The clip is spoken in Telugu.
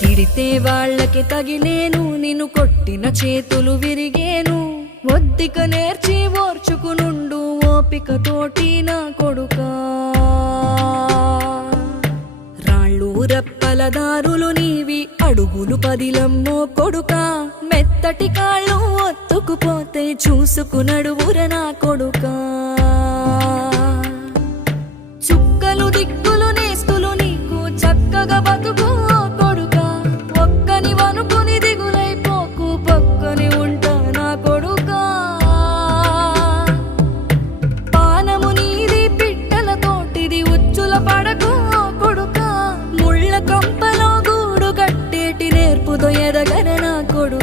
తిడితే వాళ్ళకి తగిలేను, నిన్ను కొట్టిన చేతులు విరిగేను. ఒద్దిక నేర్చి ఓర్చుకునుండు ఓపికతోటి నా కొడుకా. రాళ్ళు రప్పల దారులు నీవి, అడుగులు పదిలమ్మో కొడుకా. మెత్తటి కాళ్ళు ఒత్తుకుపోతే చూసుకునడువుర నా కొడుకా. చుక్కలు దిక్కులు నేస్తులు నీకు చక్కగా బతుకు కొడుకా. ఒక్కని వనుకుని దిగులైపోకు, పక్కని ఉంటా నా కొడుకా. పానము నీది పిట్టల తోటిది, ఉచ్చుల పడకు కొడుకా. ముళ్ళ కంపలో గూడు కట్టేటి నేర్పుతో ఎదగర నా కొడుకా.